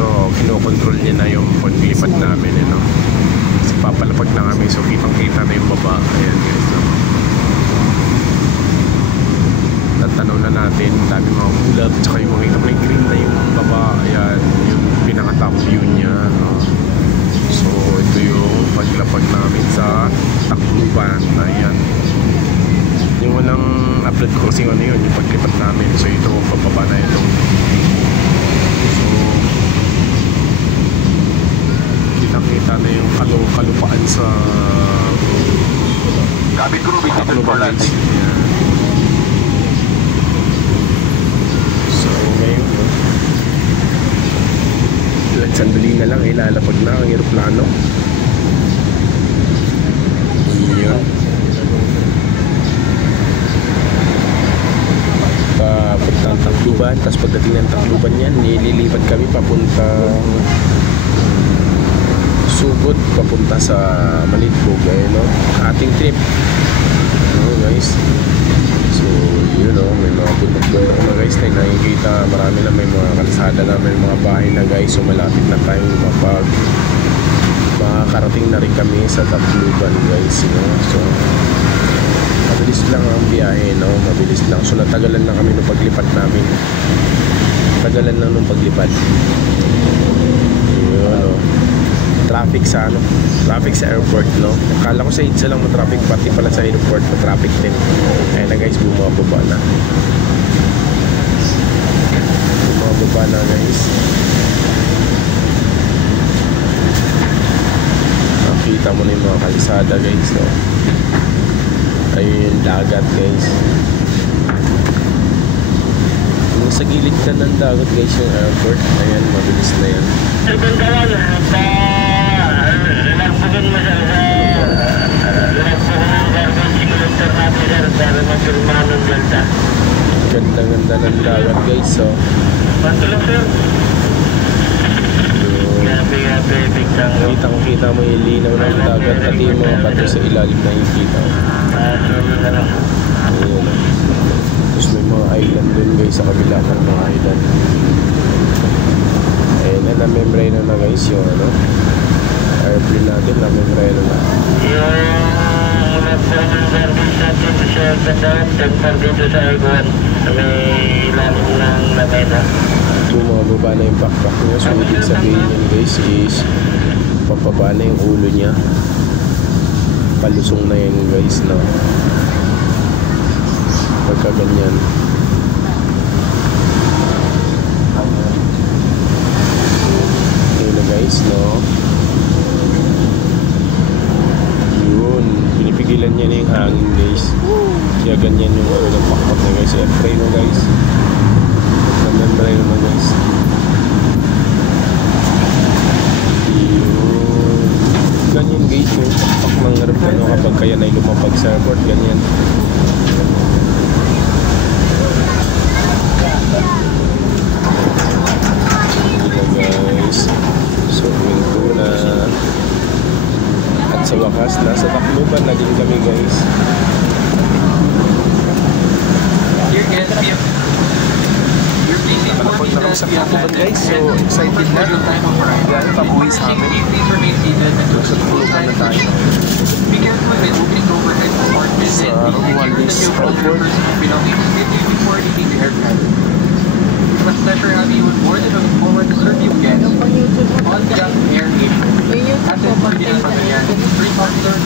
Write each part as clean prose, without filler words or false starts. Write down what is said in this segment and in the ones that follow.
So kinokontrol niya na yung paglipat namin, you know. Kasi papalapag na kami, so kitang kita na yung baba. Ayan guys, no? Natanaw na natin, dami mga ulap, tsaka yung makita mo na yung green na yung baba. Ayan, yung pinaka-top view niya, no? So ito yung paglapag namin sa Tacloban. Ayan, yung walang upload ko kasi ano yun, yung paglipat namin. So ito, pababa na ito. So kita na yung kalupaan sa Tacloban. So ngayon, sandali na lang, ilalapag na ang aeroplano. Yun. Papuntang Tacloban, tapos pagdating ng Tacloban yan, nililipat kami papunta Sugod, papunta sa Malitbog, no? Ating trip, no guys. So you know, may mga bundok-bundok na guys na nakikita, marami na, may mga kalsada na, may mga bahay na guys. So malapit na tayong makakarating na rin kami sa Tacloban guys, no? So mabilis lang ang biyahe, no? Mabilis lang. So natagalan na kami nung paglipat namin. Tagalan lang nung paglipat. Yun, no? Traffic sa traffic sa airport, no? Akala ko sa EDSA lang traffic, pati pala sa airport traffic din. Ayan na guys, bumababa na guys. Nakita mo na yung mga kalsada guys, no? Ayun yung dagat guys. Sa gilid ka ng dagat guys yung airport. Ayan, mabilis na yan. Nagpugan mo sir nagpugan ng garbage simulator natin sir para magpirmahan ng Delta. Ganda-ganda ng dagat guys, so pantulong sir. Kitang-kita mo yung linaw ng dagat, pati yung mga bato sa ilalim na yung kita. Ayun. Tapos may mga island dun guys sa kabila ng mga island. Ayun na, na-membrane na guys yung airplane natin, na-membrane na. Yung nagpunang service natin sa Gandaan, tagpar dito sa Iguan, may ilalim ng lamena. Bumababa na yung backpack niya, so ibig sabihin yun guys is papaba na yung ulo niya, palusong na yun guys, no? Pagka ganyan. Yun na guys, no? Yun, pinipigilan niya na yung hangin guys, kaya ganyan yung ng backpack na guys. Airplane mo guys, na-membrane naman guys. Yun, ganyan guys yung backpack ng aeroplano kapag kaya na lumapag sa airport, ganyan. Guys, so winto na, at sa wakas nasa Tacloban na din kami guys. Palapag na kami sa Tacloban guys, so excited na dahil pabuwi sa amin. So Tacloban na tayo sa Romualdez Airport. But pleasure having you on board and looking forward to serve you again on Gulf Air Asia. At this Ferdinand Pagayan, three popular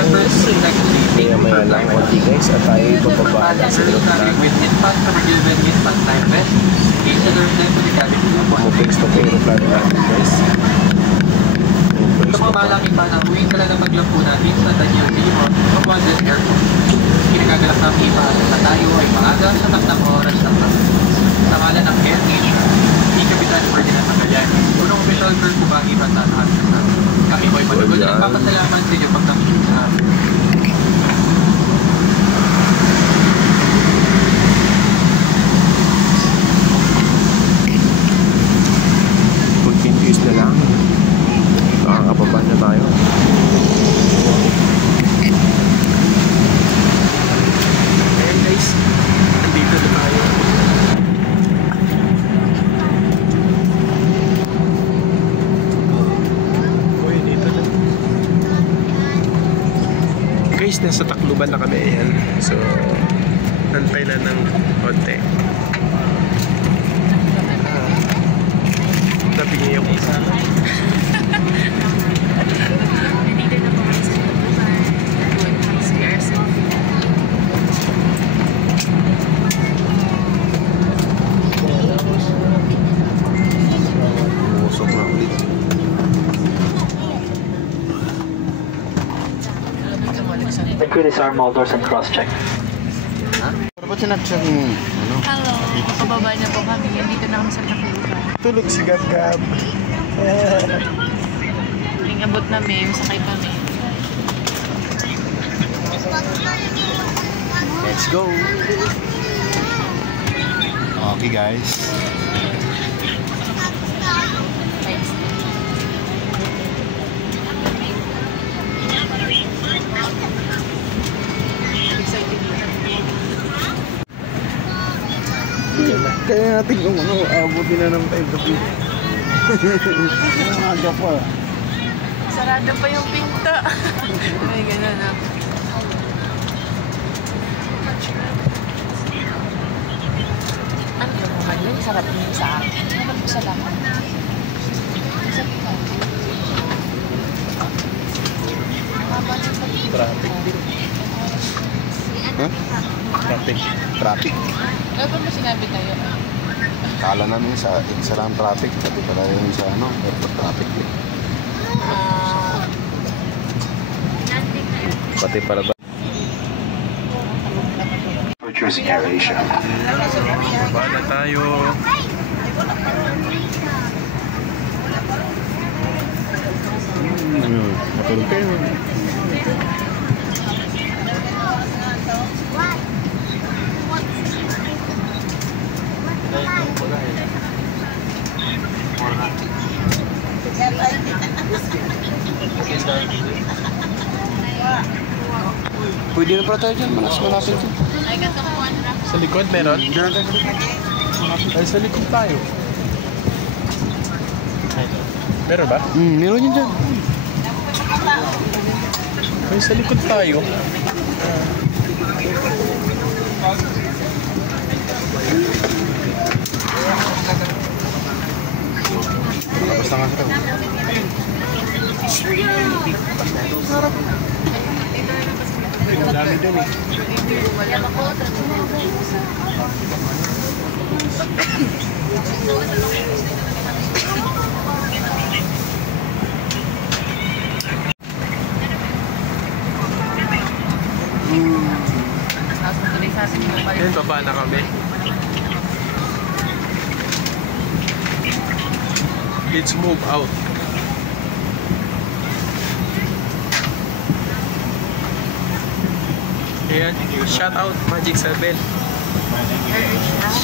members next to Kaya may lang konti guys at tayo ipapaba na sa aeroplano. with instant forgiven, instant time vest, each other time to the cabin. Bumupings to aeroplano natin guys. Sa mga malaking banang uwing ka lang ng maglampo natin sa Daniel Limon, Romualdez Airport. Kinagagalak ng ipaasa na tayo ay maaga sa takdang oras ng tayo. Sa ngalan ng Air Asia, ni Kapitan Ferdinand Pagayan, unang official crew po ba iban na lahat ng natin. Kami po ay manugod na nagpapasalamat sa inyo pagkakinig sa amin. Continuous na lang. Nakakababa na tayo. Ayan guys, nandito na tayo. Nasa Tacloban na kami. Ayan. So, nantay na ng konti. Napingi ako sa Nandito na po kayo sa Tacloban. Sa PRSO. Usok na ulit. Liquid arm all doors and cross-check. Ba't sinapsap mo? Ano? Hello. Pababa na po kami. Nandito na kami sa Tacloban. Tulog si Gab-Gab. Huling abot namin. Sakay kami. Let's go! Okay guys. Thanks. Excited na. Kaya natin yung abutin na ng 5 gabi. Aga pa. Sarado pa yung pinto. Ay, gano'n na. Ano yung mga yun? Sarap yun sa akin. Ano po sa lahat? Traffic din. Huh? Traffic. Traffic. Ano ba mo sinabi tayo? Kala namin sa isa lang traffic. Pati pala yun sa airport traffic. Pati para ba? For choosing AirAsia. Baba na tayo. Matulog kayo. Pwede na pala tayo dyan. Manas malapit dyan. Ay, katukuan na. Sa likod meron? Diyan tayo. Ay, sa likod tayo. Meron ba? Meron yun dyan. Ay, sa likod tayo. Tapos na nga sa Ang dami dyan eh. Wala ako. Tapos tuloy sa atin yung balik. Ayan, baba na kami. Let's move out. Ayan, shout out Magic 7.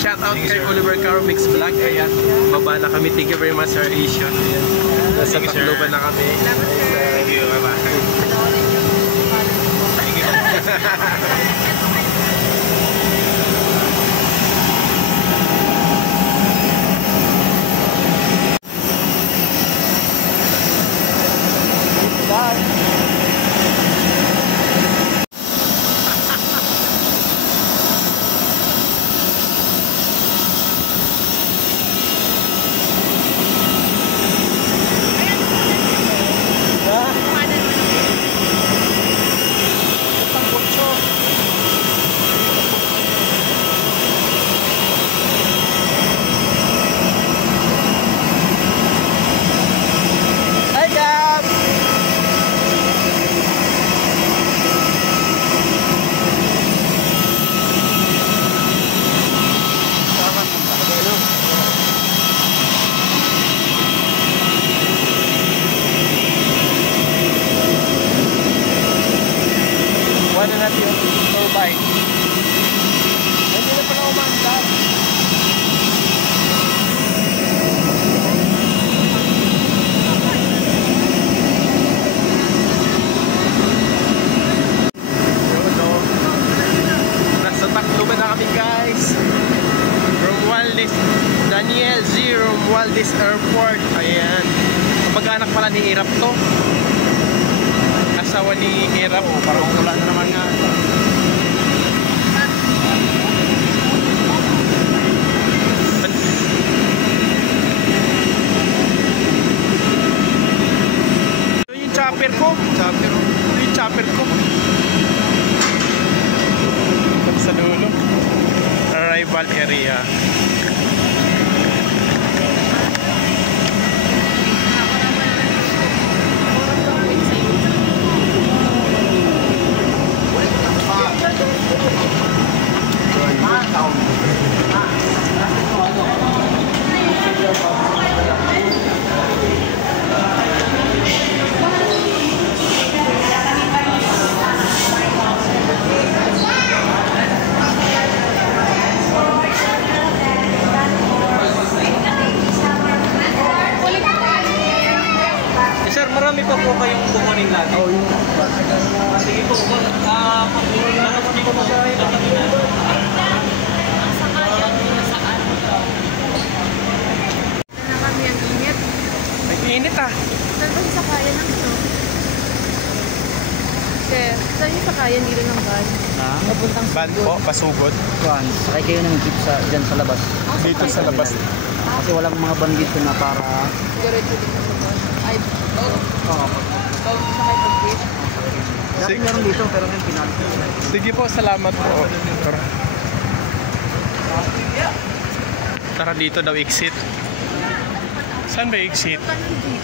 Shout out kay Oliver Caro Mix Vlog. Ayan, baba na kami. Thank you very much, Sir Asia. Ayan, nasa Tacloban na kami. Thank you, bye-bye. Wala natin yung turbine. Hindi na pala umandar. Nasa Tacloban na kami guys. Romualdez, Daniel Z. Romualdez Airport. Ayan. Kapag-anak pala ni Irap to. asawa ni Erap. Parang wala na naman nga. Yung chopper ko. Yung chopper ko. Sa dulo. Arrival area. Sir, marami pa po kayong kukunin natin. Oo, yun. Sige po, hindi ko mag-ahay na kami ang init. Ay, init ah. Saan ba yung sakayan ng ito? Sir, saan yung sakayan dito ng van? Napuntang Ban po, pasugod. Juan, sakay kayo ng jeep dyan sa labas. Dito sa labas. Kasi walang mga van dito na para... Diretso dito sa van. Ay, sakay pag jeep. Dati meron dito pero ngayon pinalit ko nila. Sige po, salamat po. Tara dito daw exit. Saan ba exit? Kanang jeep.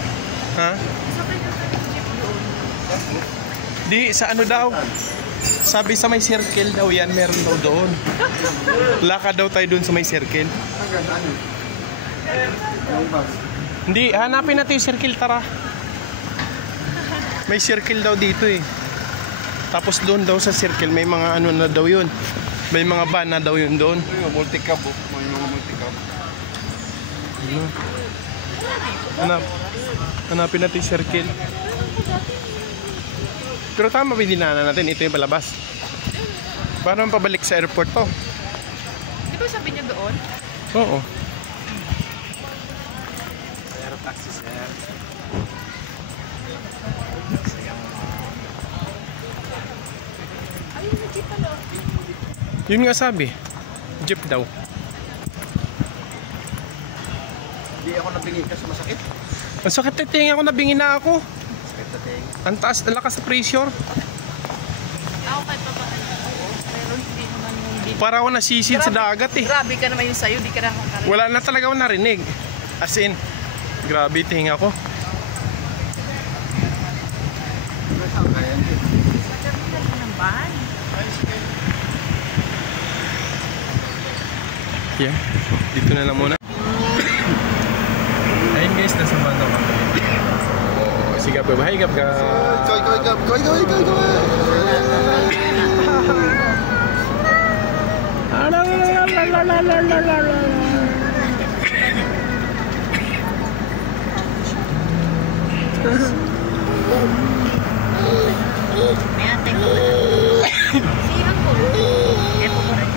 Ha? Sakay ka sa jeep doon. Di, sa ano daw? Sabi sa may circle daw yan, meron daw doon. Lakad daw tayo doon sa may circle. Hindi, hanapin natin yung circle, tara. May circle daw dito eh. Tapos doon daw sa circle, may mga ano na daw yun. May mga van na daw yun doon. Multicab. May mga multicab. Hanapin natin yung circle. Pero tama ba dinaanan natin? Ito yung palabas. Para pabalik sa airport to. Di ba sabi niya doon? Oo. Aero taxi, sir. Ayun, na jeep pala. Yun nga sabi. Jeep daw. Hindi ako nabingin ka sa masakit. Ang sakit na tinga ko, nabingin na ako. Sakit na ting. Ang taas, ang lakas sa pressure. Ako kahit pa paano. Oo, pero hindi naman yung big. Para ako nasisid sa dagat eh. Grabe ka naman yung sayo, di ka nakakarin. Wala na talaga ako narinig. As in, grabe tinga ko. Terminal ng van. Yeah, dito na lang muna. Ayun guys, nasa banda kami. Sige po, bahigap ka. May atay ko. Sihan ko. Epo ko rin.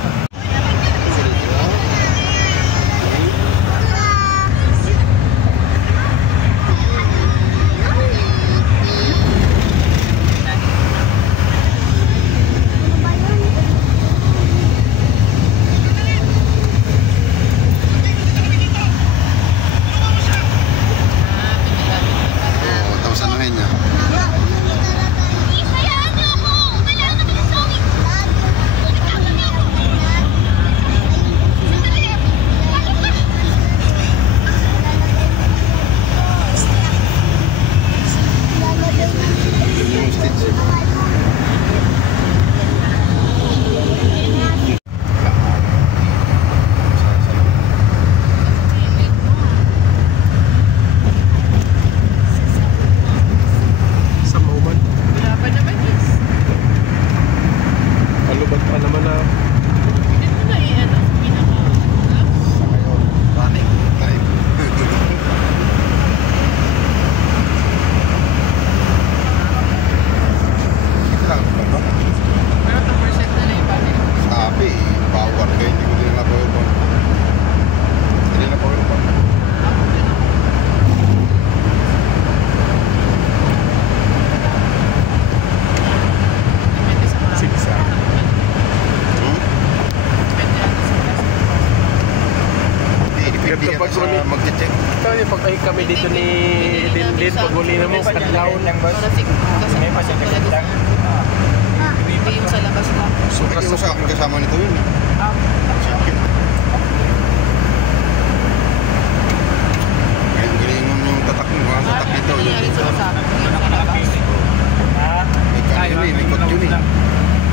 Hindi Kapag ka uli. sa mag-check. Ito yung pag kami dito ni Dindin, pag uli na mo, kadlaw. May pasigit lang. Hindi yung sa labas na. Kasi yung sa akin kasama nito yun. Ngayon, galingon yung tatak mo. Ang tatak dito. Nangyari sa kasama. Yung sa labas. May cut yun eh. May cut yun eh.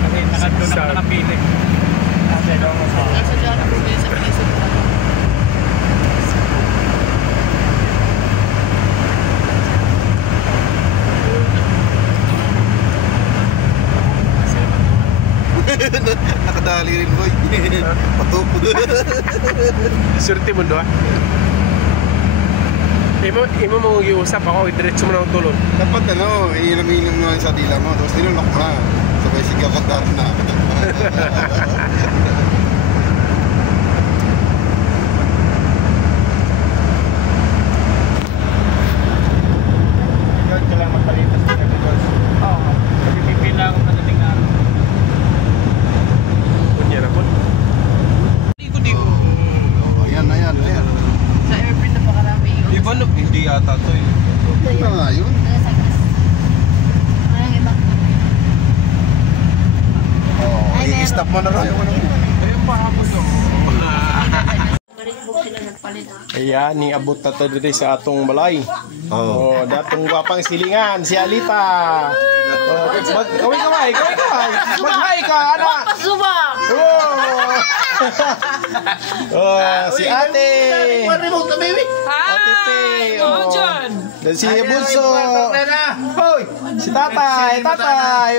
Kasi nakadun ako nakapili. Kasi daw mo sa... Nasa dyan ako sa pinisip ko. Nakadali rin boy. Patok. Surti mo doon. Imo mo giusap ako, diretso mo na ang tulon. Dapat ano, iinom-inom mo lang sa dila mo. Tapos tinunok mo na. Sabay sigaw ka na. Yun, kailangan magpalipas na because... Oo. Kasi pipila ako madaling na. Kunya na po. Ayan, ayan, ayan. Sa airplane na pakarami. Iba no, hindi yata to eh. Ano nga yun? Oh, i-stop mo na rin. Ayun pa ako to. Maribog sila nagpalit. Ayan, ni abot na to dito sa atong balay. Oh, datong gwapang silingan, si Alita. Oh, kaway. Mag-hi ka, anak. Pasubak! Oh. Oh, si Ate. Ate Pe. Oh, dan si Bunso. Hoy, si Tatay.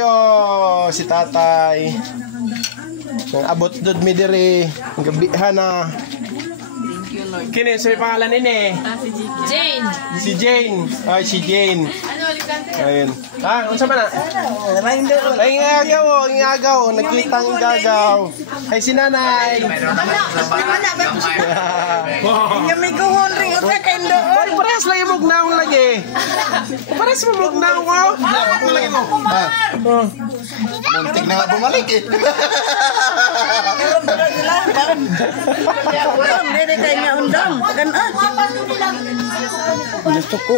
Oh, si Tatay. Nang abot dod mi diri, gabihan na. Kini sa pangalan ini? Jane! Si Jane. Ay, si Jane. Ano, Alexander? Ayun. Ha? Unsa man na? Ay, ingagaw. Nagkitang ingagaw. Ay, si Nanay. May kuhon rin ito kay doon. Parehas lang yung mugnaong lagi. Parehas mo mugnaong ko. Muntik na nga bumalik eh. Hindi kayo nga undang. Pagkanaan. Nagtuko.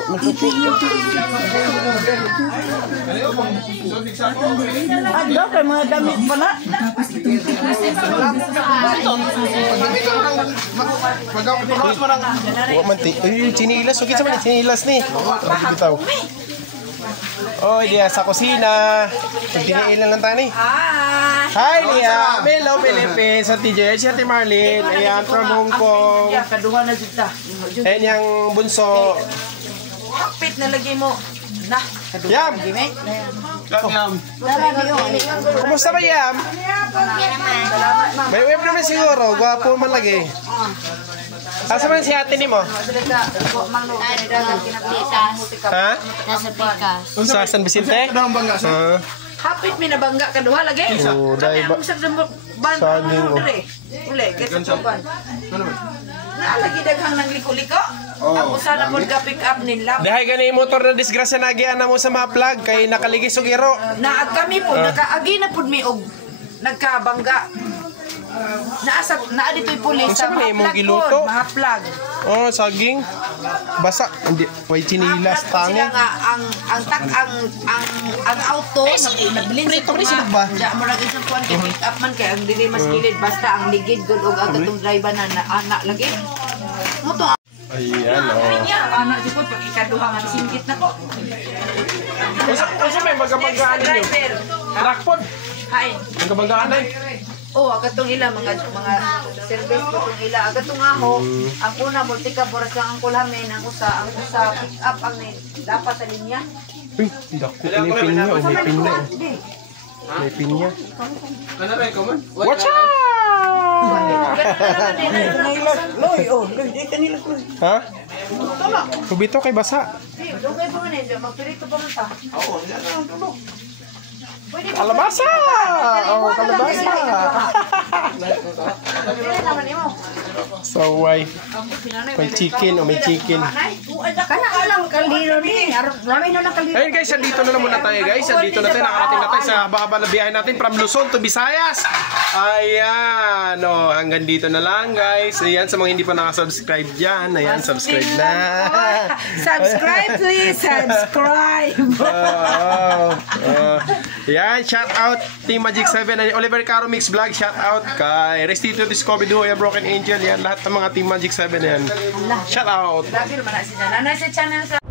Ano kay mga damit pala? Wa man ti. Ay, sinilas. Okay sa man sinilas ni. Ay, bitaw. Oy, diya sa kusina. Pagdiniilan lang tayo ni. Hi, Lia. Hello, Philippines. Sa TJ, si Ate Marlene. Ayan, from Hong Kong. Kaduha na dito. Ayan yung bunso. Kapit na lagi mo. Na. Yam. Kumusta ba, Yam? May web naman siguro. Gwapo man lagi. Asa man si ate ni mo? Ha? Nasa Pikas. Sa San Vicente? Hapit mi nabangga kaduha lagi. Oo, dahil ba- Saging Saging, oh. Uli, kaysa tuban. Nalagi daghang nang liko-liko. Ang usa na pod ka pick up nila. Dahay gani motor na disgrasya nagian na mo sa mga plug kay nakaligis og iro. Naag kami po, nakaagi na pod mi og nagkabangga. Naa dito'y pulis Unsa sa man mga imong plug giluto? pod, mga plug. Oh, saging. Basa. Hindi, way chinilas tangi. Sila nga ang auto nabilin sa mga ja mo lang isang kuan kay pick up man kay ang dili mas kilid basta ang ligid gud og agatong driver na anak lagi. Mo to Ayan, oh. anak jud pag ikaduha nga singgit na ko. Unsa may magabanggaan ninyo? Driver. Truck pod. Hay. Magabanggaan ay. Oh, agatong ila mga service ko tong ila agatong aho. Ang una multika boras lang ang kulhamen ang usa pick up ang dapat sa linya. Uy, dako may pinya, oh, may pinya. Oh. May pinya. Watch out! Loy, di kanila loy. Ha? Kubito kay basa. Dugay pa man eh, magpirito pa man ta. Kalabasa! Oh, kalabasa. Pwede naman imo. So, why? May chicken o may chicken. Kana alam kaldero ni. Lamin na lang kaldero. Ayun guys, andito na muna tayo guys. Andito na tayo, nakarating na tayo sa haba-haba na biyahe natin from Luzon to Visayas. Ayan, hanggang dito na lang guys. Ayan, sa mga hindi pa nakasubscribe dyan, ayan, subscribe na. Subscribe please, subscribe. Yan, shout out Team Magic 7 and Oliver Caro Mix Vlog, shout out kay Restito Discovery Duo, Broken Angel, yan, lahat ng mga Team Magic 7 yan. Shout out. Lagi naman na siya. Nanay sa channel sa